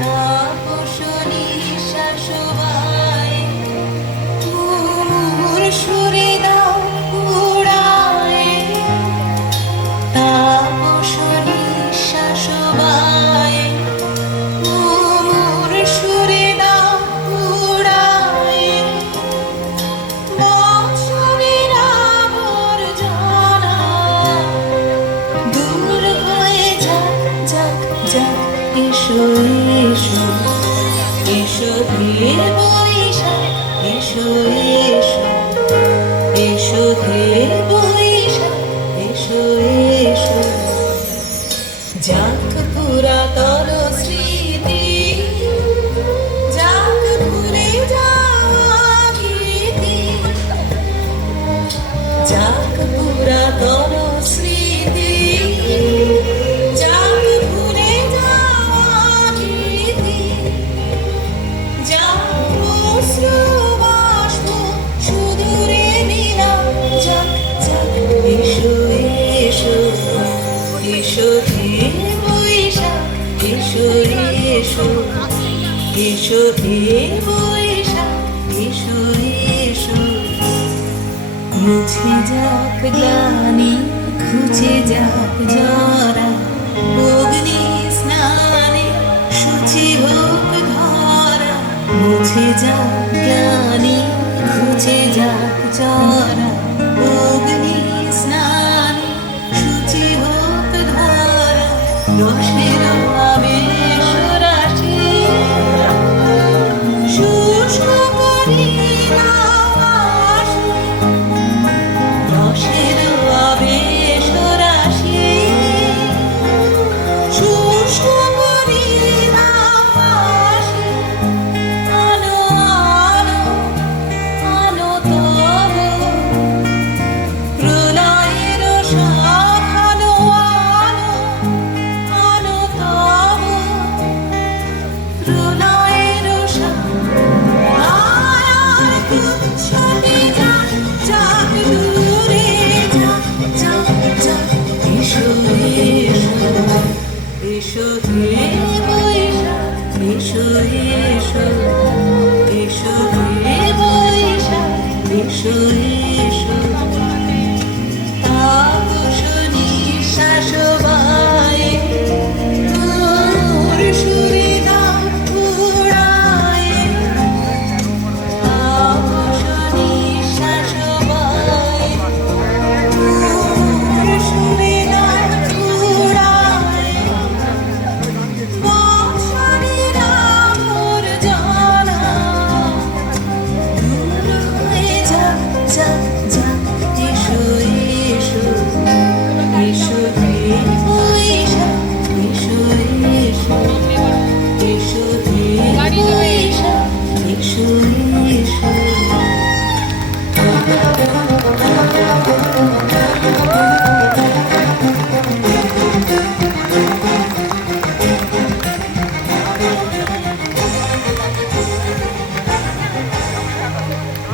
তাপসনী শাসবাই ঘুমুর সুরে দাও উড়ায় তাপসনী শাসবাই ঘুমুর সুরে দাও উড়ায় বৎসরের আবর্জনা দূর হয়ে যাক যাক যাক এসো এসো এসো হে বৈশাখ এসো এসো এসো হে বৈশাখ এসো এসো যাক পুরাতন স্মৃতি যাক ভুলে যাওয়া ভীতি যাক পুরাতন স্মৃতি যাক ভুলে যাওয়া ভীতি যাক অশ্রু বাষ্প সুদূরে মিলাও যাক যাক এসো এসো এসো হে বৈশাখ এসো এসো এসো হে বৈশাখ এসো এসো মুছে যাক গ্লানি ঘুচে যাক জরা অগ্নি স্নানে শুচি হোক ধরা মুছে যাক গ্লানি ঘুচে যাক জরা অগ্নি স্নানে শুচি হোক ধরা রসের আবেশ রাশি শুষ্ক করি রাশি রসের আবেশ রাশি শুষ্ক করি রাশি আনো আনো আনো তব প্রলয়ের শাখ আনো আনো আনো তব প্রলয়ের শাখ আর তুচ্ছতে যাক যাক দূরে যাক যাক যাক এসো এসো এসো হে বৈশাখ এসো এসো এসো হে বৈশাখ এসো